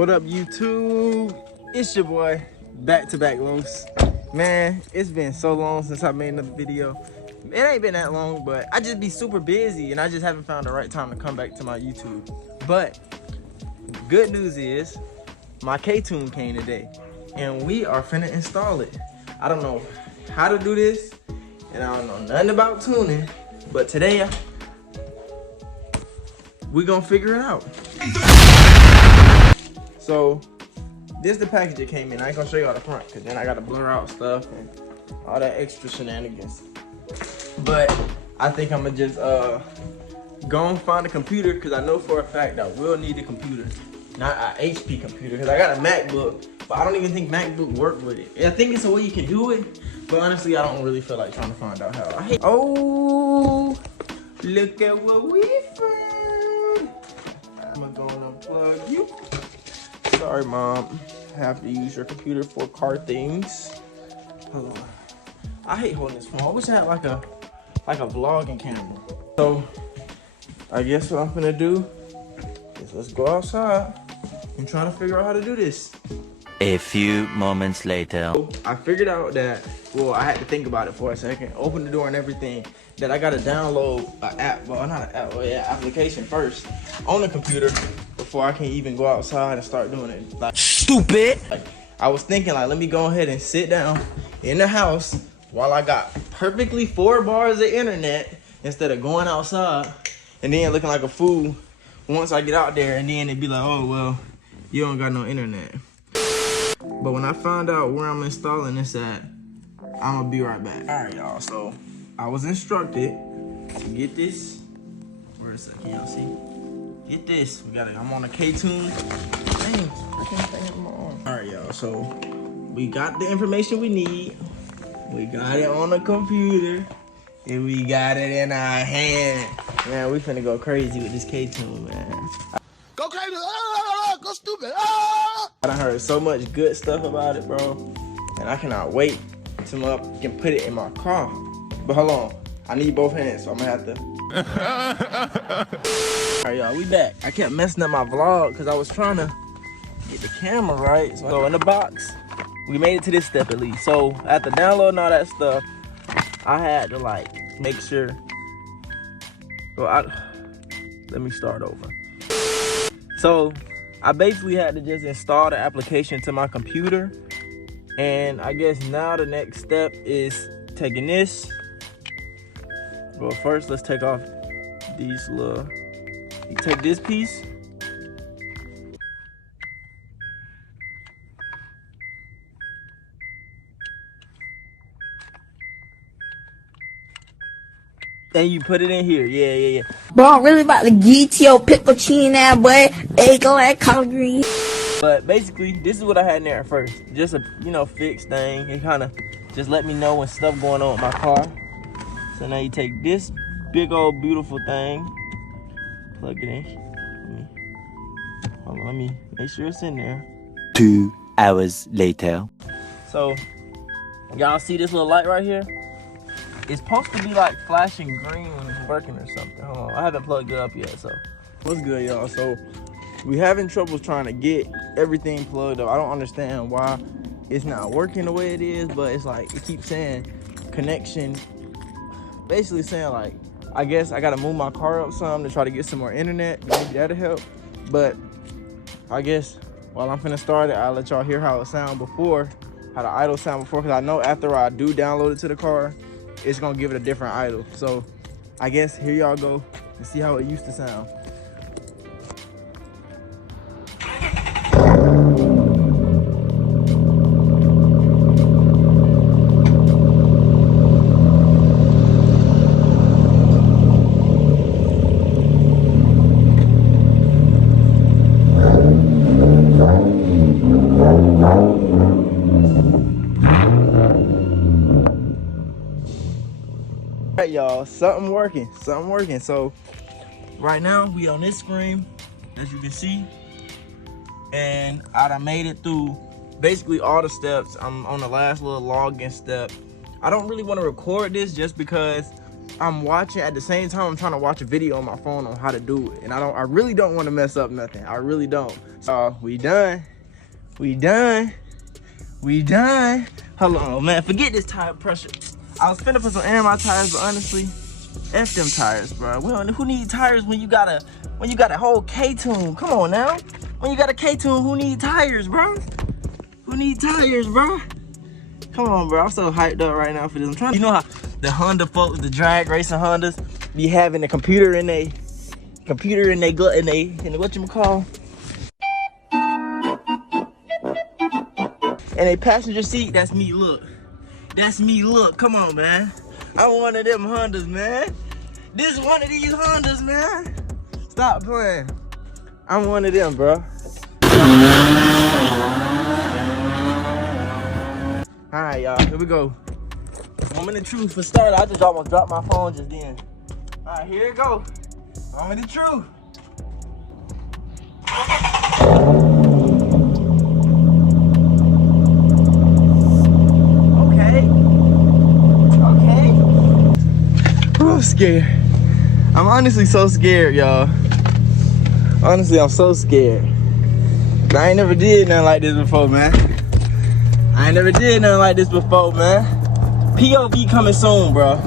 What up, YouTube? It's your boy, back to back Los. Man, it's been so long since I made another video. It ain't been that long, but I just be super busy and I just haven't found the right time to come back to my YouTube. But good news is my KTuner came today and we are finna install it. I don't know how to do this and I don't know nothing about tuning, but today we gonna figure it out. So this is the package that came in. I ain't gonna show you all the front because then I gotta blur out stuff and all that extra shenanigans. But I think I'm gonna just go and find a computer because I know for a fact I will need a computer, not an HP computer, because I got a MacBook, but I don't even think MacBook work with it. I think it's a way you can do it, but honestly I don't really feel like trying to find out how. Oh, look at what we found. I'm gonna unplug you. Sorry, Mom. I have to use your computer for car things. Hold on. I hate holding this phone. I wish I had like a vlogging camera. So, I guess what I'm gonna do is let's go outside and try to figure out how to do this. A few moments later. So, I figured out that, well, I had to think about it for a second, open the door and everything, that I gotta download an app, well, not an app, well, yeah, application first on the computer before I can even go outside and start doing it. Like, stupid! Like, I was thinking, like, let me go ahead and sit down in the house while I got perfectly 4 bars of internet instead of going outside and then looking like a fool once I get out there and then it'd be like, oh, well, you don't got no internet. But when I find out where I'm installing this at, I'm gonna be right back. All right, y'all, so I was instructed to get this. Where is it? Can y'all see? Get this. We got it. I'm on a KTuner. Dang, I can't think of my arm. All right, y'all, so we got the information we need. We got it on the computer. And we got it in our hand. Man, we finna go crazy with this KTuner, man. Go crazy. Go stupid. I done heard so much good stuff about it, bro. And I cannot wait till I can put it in my car. But hold on. I need both hands, so I'm gonna have to. All right, y'all, we back. I kept messing up my vlog because I was trying to get the camera right. So in the box, we made it to this step at least. So after downloading all that stuff, I had to like make sure. Well, let me start over. So I basically had to just install the application to my computer. And I guess now the next step is taking this. Well, first let's take off these little, you take this piece. Then you put it in here. Yeah. Bro, I'm really about to get your pickle chin that boy. Hey, go at collard green. But basically, this is what I had in there at first. Just a, fixed thing. It kind of just let me know when stuff going on with my car. So now you take this big old beautiful thing, plug it in. Let me make sure it's in there. 2 hours later. So, y'all see this little light right here? It's supposed to be like flashing green when it's working or something. Hold on, I haven't plugged it up yet, so. What's good, y'all? So, we having trouble trying to get everything plugged up. I don't understand why it's not working the way it is, but it's like, it keeps saying connection. Basically saying like, I guess I gotta move my car up some to try to get some more internet. Maybe that'll help. But I guess while I'm finna start it, I'll let y'all hear how it sound before, how the idle sound before, because I know after I do download it to the car, it's gonna give it a different idle. So I guess here y'all go and see how it used to sound. All right, y'all, something working. So right now we on this screen, as you can see, and I done made it through basically all the steps. I'm on the last little login step. I don't really want to record this just because I'm watching at the same time. I'm trying to watch a video on my phone on how to do it, and I really don't want to mess up nothing. I really don't. So we done. We done. We done. Hold on, man. Forget this tire pressure. I was finna put some air in my tires, but honestly, F them tires, bro. Who need tires when you got a whole KTuner? Come on now. When you got a KTuner, who need tires, bro? Who need tires, bro? Come on, bro. I'm so hyped up right now for this. I'm trying to, you know how the Honda folks, the drag racing Hondas, be having a computer in they whatchamacall? And a passenger seat. That's me, look. That's me, look. Come on, man. I'm one of them Hondas, man. This is one of these Hondas, man. Stop playing. I'm one of them, bro. All right, y'all. Here we go. Moment of truth for start. I just almost dropped my phone just then. All right, here it go. Moment of truth. I'm scared. I'm honestly so scared, y'all. Honestly, I'm so scared. I ain't never did nothing like this before, man. I ain't never did nothing like this before, man. POV coming soon, bro.